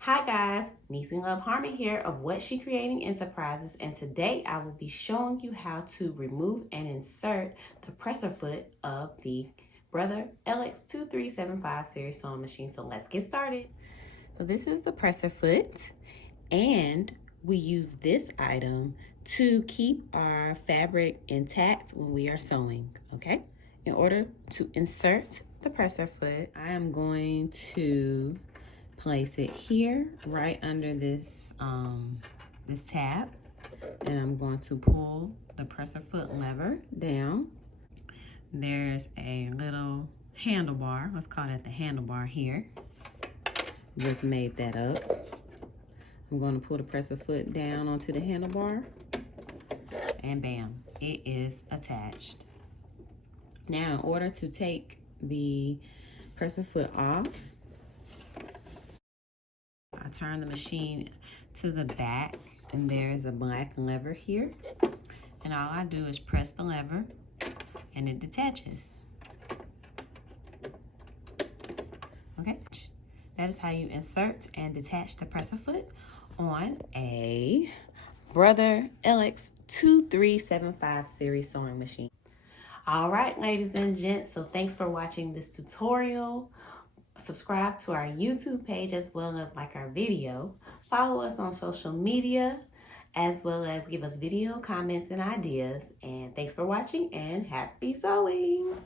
Hi guys, Neci LoveHarmon here of Whatsshecreating Enterprises, and today I will be showing you how to remove and insert the presser foot of the Brother LX2375 series sewing machine. So let's get started. So this is the presser foot, and we use this item to keep our fabric intact when we are sewing, okay? In order to insert the presser foot, I am going to place it here right under this this tab, and I'm going to pull the presser foot lever down. There's a little handlebar, let's call that the handlebar here. Just made that up. I'm going to pull the presser foot down onto the handlebar, and bam, it is attached. Now, in order to take the presser foot off, I turn the machine to the back, and there's a black lever here, and all I do is press the lever and it detaches. Okay, that is how you insert and detach the presser foot on a Brother LX2375 series sewing machine. All right, ladies and gents, so thanks for watching this tutorial. Subscribe to our YouTube page as well as like our video. Follow us on social media as well as give us video comments and ideas. And thanks for watching, and happy sewing.